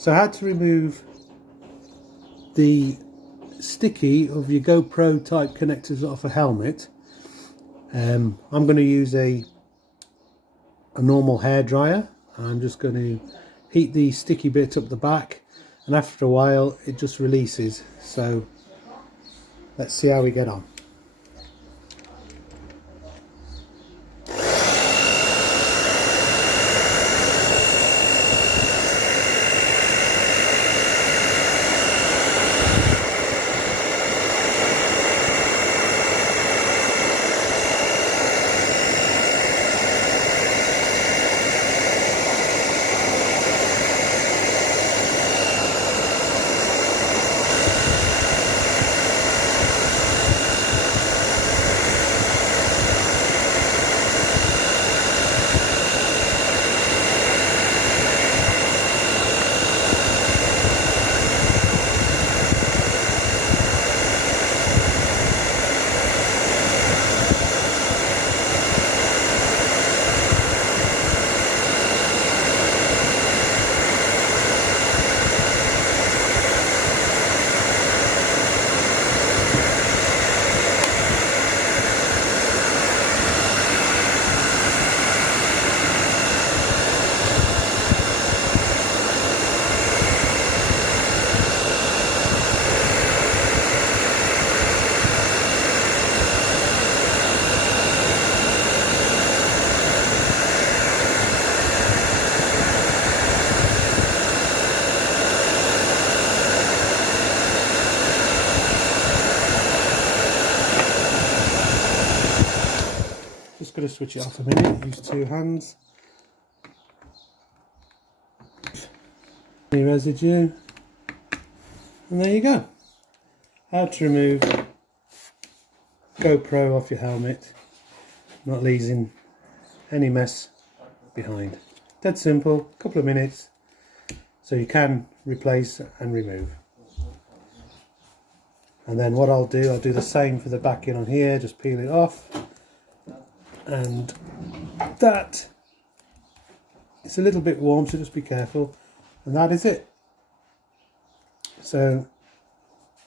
So how to remove the sticky of your GoPro type connectors off a helmet. I'm going to use a normal hairdryer. I'm just going to heat the sticky bit up the back, and after a while it just releases. So let's see how we get on. Just going to switch it off a minute, use two hands. Any residue, and there you go. How to remove GoPro off your helmet, not leaving any mess behind. Dead simple, couple of minutes, so you can replace and remove. And then what I'll do the same for the backing on here, just peel it off. And that, it's a little bit warm, so just be careful. And that is it. So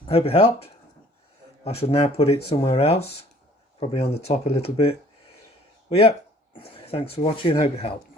I hope it helped. I should now put it somewhere else, probably on the top a little bit. But yeah, thanks for watching, hope it helped.